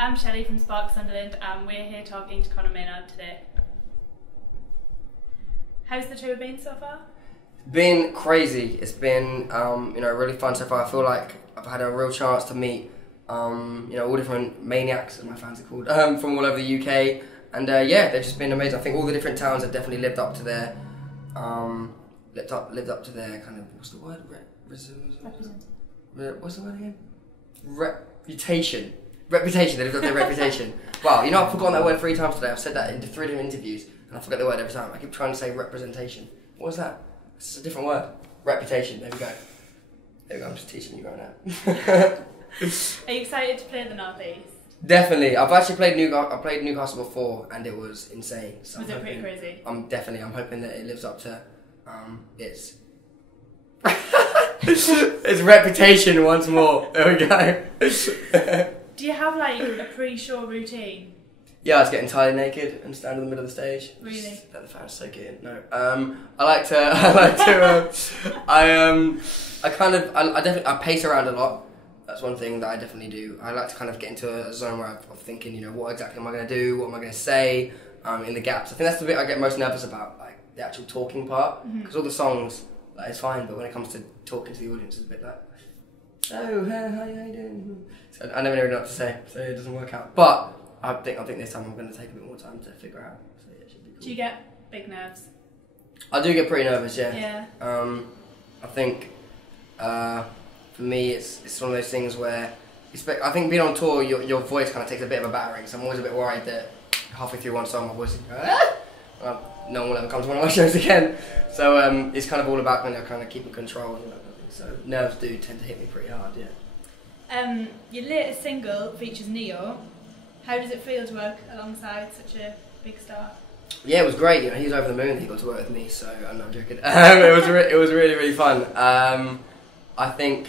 I'm Shelley from Spark Sunderland and we're here talking to Conor Maynard today. How's the tour been so far? Been crazy. It's been really fun so far. I feel like I've had a real chance to meet all different maniacs, as my fans are called, from all over the UK, and they've just been amazing. I think all the different towns have definitely lived up to their lived up to their kind of, what's the word? What's the word again? Reputation. They lived up to their reputation. Wow, I've forgotten that word 3 times today. I've said that in 3 different interviews and I forget the word every time. I keep trying to say representation. What was that? It's a different word. Reputation. There we go. I'm just teaching you right now. Are you excited to play the North East? Definitely. I've actually played Newcastle before and it was insane. So was it pretty crazy? I'm hoping that it lives up to its its reputation once more. There we go. Do you have like a pre-show routine? Yeah, I was getting entirely naked and stand in the middle of the stage. Really? Let the fans soak it in. No. I definitely pace around a lot. That's one thing that I definitely do. I like to kind of get into a zone where I'm thinking, what exactly am I going to do? What am I going to say? In the gaps. I think that's the bit I get most nervous about, like the actual talking part. Because all the songs, it's fine, but when it comes to talking to the audience, it's a bit like, oh, how you doing? So I never really know what to say, so it doesn't work out. But I think this time I'm going to take a bit more time to figure out. So yeah, it should be cool. Do you get big nerves? I do get pretty nervous, yeah. Yeah. I think for me it's one of those things where I think being on tour, your voice kind of takes a bit of a battering. So I'm always a bit worried that halfway through one song my voice is no one will ever come to one of my shows again. So it's kind of all about kind of keeping control and all that kind of thing. So nerves do tend to hit me pretty hard, yeah. Your latest single features Neo. How does it feel to work alongside such a big star? Yeah, it was great. He was over the moon that he got to work with me. So I'm not joking. It was really, really fun. I think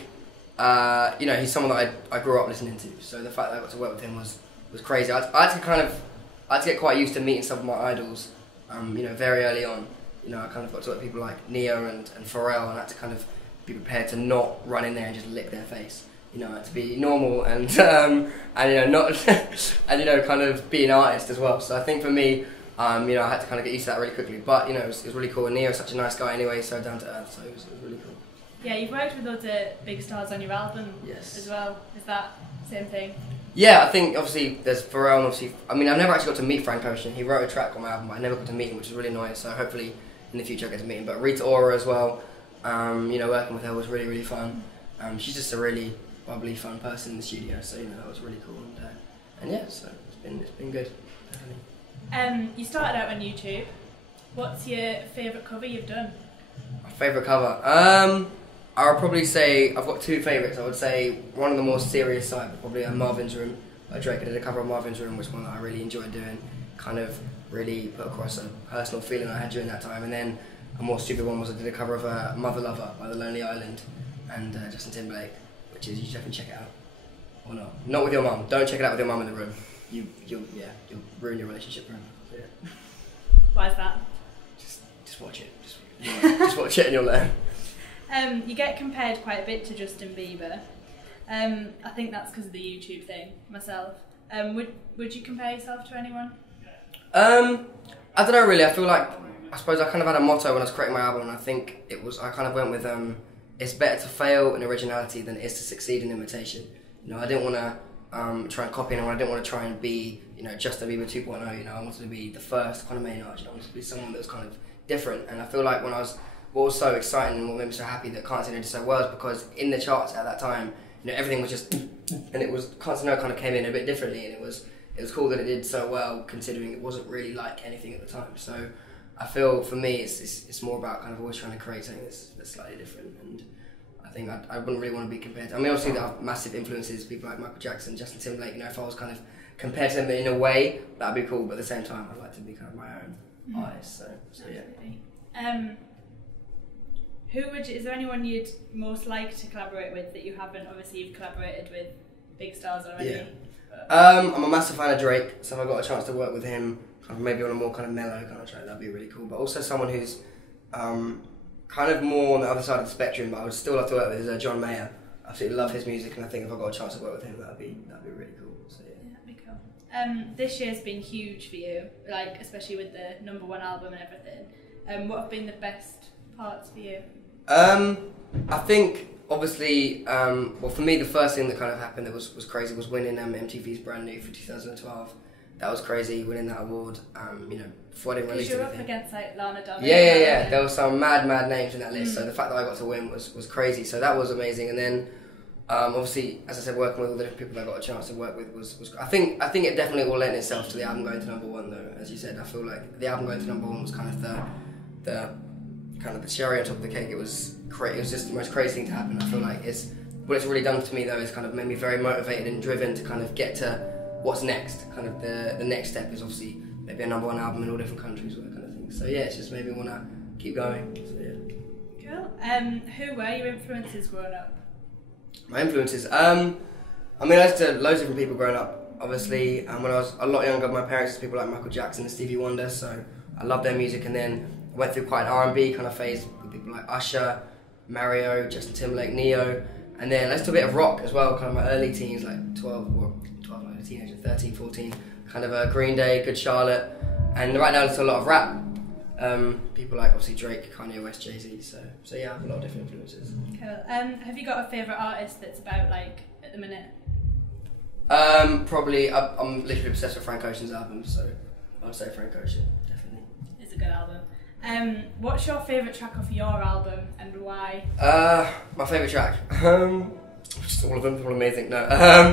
he's someone that I grew up listening to. So the fact that I got to work with him was crazy. I had to get quite used to meeting some of my idols. Very early on. I kind of got to work with people like Neo and Pharrell, and I had to kind of be prepared to not run in there and just lick their face. I had to be normal and not and kind of be an artist as well. So I think for me, I had to kind of get used to that really quickly. But it was really cool. And Neo's such a nice guy anyway, so down to earth. So it was really cool. Yeah, you've worked with loads of big stars on your album as well. Is that the same thing? Yeah, I think obviously there's Pharrell and obviously, I've never actually got to meet Frank Ocean. He wrote a track on my album, but I never got to meet him, which is really nice. So hopefully in the future I get to meet him. But Rita Ora as well, working with her was really, really fun. She's just a really bubbly, fun person in the studio, so that was really cool. And yeah, so it's been good. Definitely. You started out on YouTube. What's your favourite cover you've done? My favourite cover? I would probably say I've got 2 favourites. I would say one of the more serious side, but probably Marvin's Room by Drake. I did a cover of Marvin's Room, which is one that I really enjoyed doing. Kind of really put across a personal feeling I had during that time. And then a more stupid one was I did a cover of Mother Lover by The Lonely Island and Justin Timberlake, which is, you should definitely check it out. Or not. Not with your mum. Don't check it out with your mum in the room. You'll ruin your relationship forever. So, yeah. Why is that? Just watch it. Just watch it and you'll learn. You get compared quite a bit to Justin Bieber. I think that's because of the YouTube thing, myself. Would you compare yourself to anyone? I don't know really. I suppose I kind of had a motto when I was creating my album, and I think I kind of went with it's better to fail in originality than it is to succeed in imitation. I didn't want to try and copy anyone. I didn't want to try and be Justin Bieber 2.0. I wanted to be the first Conor Maynard. I wanted to be someone that was kind of different. And I feel like what was so exciting and what made me so happy that Can't Say No did so well is because in the charts at that time, everything was just, and it was, Can't Say No kind of came in a bit differently, and it was cool that it did so well considering it wasn't really like anything at the time. So I feel for me it's more about kind of always trying to create something that's slightly different, and I think I wouldn't really want to be compared. Obviously there are massive influences, people like Michael Jackson, Justin Timberlake. If I was kind of compared to them in a way, that'd be cool. But at the same time, I'd like to be kind of my own artist. So yeah. Is there anyone you'd most like to collaborate with that you haven't? Obviously, you've collaborated with big stars already. Yeah. I'm a massive fan of Drake, so if I got a chance to work with him, maybe on a more kind of mellow kind of track, that'd be really cool. But also someone who's kind of more on the other side of the spectrum, but I would still love to work with, is John Mayer. I absolutely love his music, and I think if I got a chance to work with him, that'd be really cool. So yeah. Yeah, that'd be cool. This year's been huge for you, like especially with the #1 album and everything. What have been the best parts for you? I think obviously, well for me the first thing that kind of happened that was crazy was winning MTV's Brand New for 2012. That was crazy, winning that award. You know, before I didn't release anything. Because you're up against like Lana Del Rey. Yeah. There were some mad names in that list. So the fact that I got to win was crazy. So that was amazing. And then obviously, as I said, working with all the different people I got a chance to work with was. I think it definitely all lent itself to the album going to #1 though. As you said, I feel like the album going to #1 was kind of the kind of the cherry on top of the cake. It was just the most crazy thing to happen. I feel like what it's really done to me though is kind of made me very motivated and driven to kind of get to what's next. Kind of the next step is obviously maybe a #1 album in all different countries or that kind of thing. So yeah, it's just made me want to keep going. So yeah. Cool. Who were your influences growing up? My influences. I mean, I listened to loads of different people growing up. Obviously, when I was a lot younger, my parents listened to people like Michael Jackson and Stevie Wonder, so I loved their music. And then I went through quite an R&B kind of phase with people like Usher, Mario, Justin Timberlake, Neo, and then I listened to a bit of rock as well. Kind of my early teens, like 12, like a teenager, 13, 14. Kind of Green Day, Good Charlotte, and right now I listen to a lot of rap. People like obviously Drake, Kanye West, Jay-Z. So yeah, I have a lot of different influences. Cool. Have you got a favourite artist that's about like at the minute? Probably I'm literally obsessed with Frank Ocean's albums, so I'd say Frank Ocean, definitely. It's a good album. What's your favourite track off your album and why? My favourite track, just all of them, they're all amazing. No,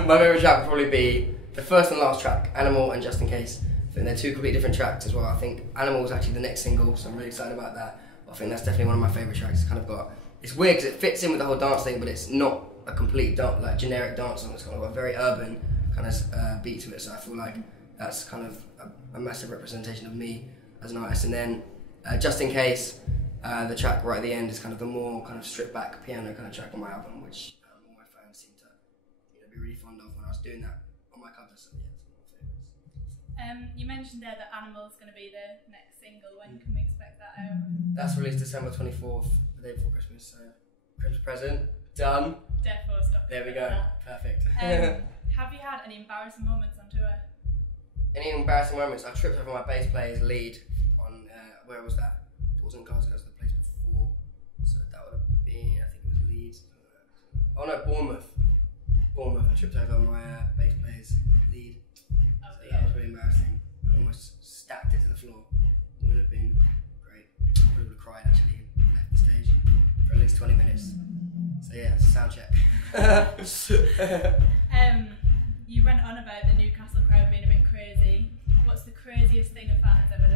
my favourite track would probably be the first and last track, Animal and Just In Case. I think they're two completely different tracks as well. I think Animal is actually the next single, so I'm really excited about that. But I think that's definitely one of my favourite tracks. It's kind of it's weird because it fits in with the whole dance thing, but it's not a complete like generic dance song. It's kind of got a very urban kind of beat to it. So I feel like that's kind of a massive representation of me as an artist. And then Just In Case, the track right at the end is kind of the more kind of stripped back piano kind of track on my album, which all my fans seem to be really fond of when I was doing that on my cover. So yeah, it's one of my favourites. You mentioned there that Animal's going to be the next single. When can we expect that out? That's released December 24th, the day before Christmas. So Christmas present done. Therefore, stop. There we go. Perfect. Have you had any embarrassing moments on tour? Any embarrassing moments? I tripped over my bass player's lead on where was that? It wasn't Glasgow, it was the place before. So that would have been, I think it was Leeds. Oh no, Bournemouth. I tripped over my bass player's lead. Oh, so that was really embarrassing. I almost stacked it to the floor. It would have been great. I would have cried actually and left the stage for at least 20 minutes. So yeah, it's a sound check. You went on about the Newcastle crowd being a bit crazy. What's the craziest thing a fan has ever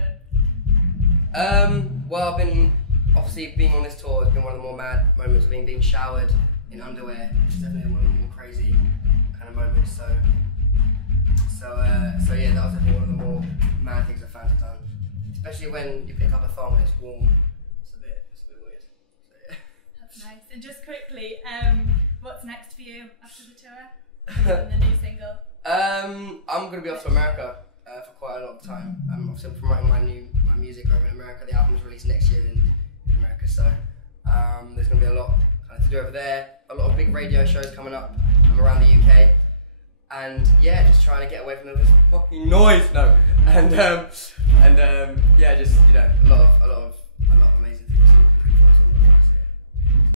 done? Well, I've been obviously being on this tour has been one of the more mad moments of being showered in underwear. It's definitely one of the more crazy kind of moments. So yeah, that was definitely one of the more mad things that fans have done. Especially when you pick up a thong and it's warm. It's a bit weird. So yeah. That's nice. And just quickly, what's next for you after the tour? The new single? I'm going to be off to America for quite a lot of time. I'm obviously promoting my music over in America. The album's released next year in America, so there's going to be a lot to do over there. A lot of big radio shows coming up around the UK, and yeah, just trying to get away from all this fucking noise. No, and yeah, just a lot of